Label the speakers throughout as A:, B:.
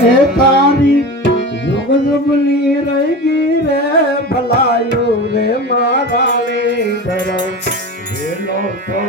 A: એ તારી યુગ જુબલી રહી ગઈ રે ભલાયું રે મારાણી ધરો વેલો તો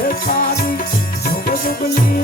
A: Everybody, so we're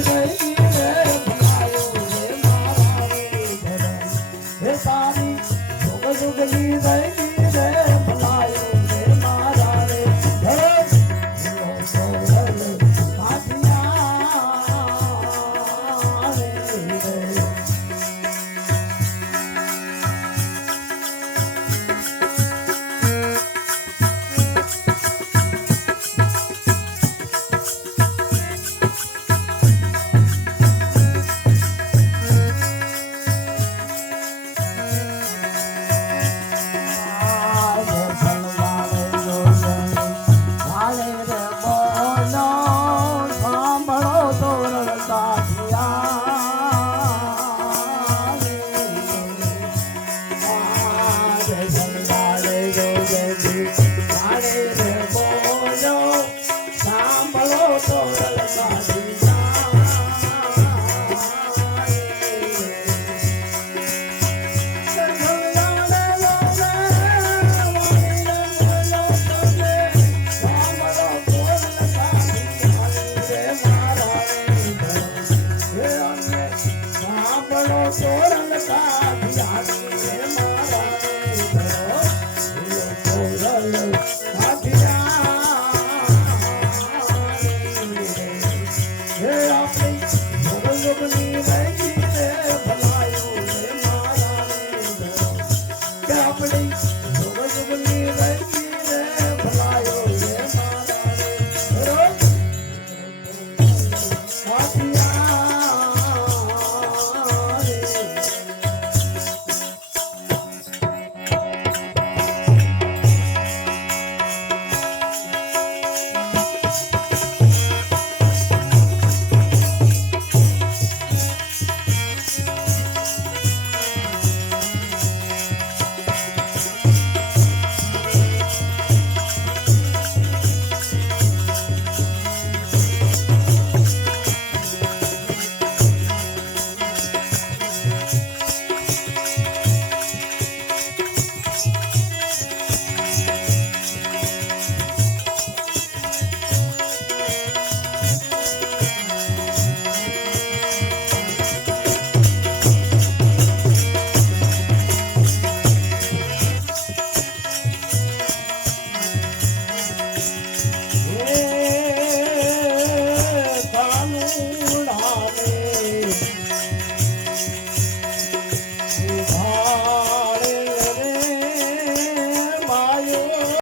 A: What?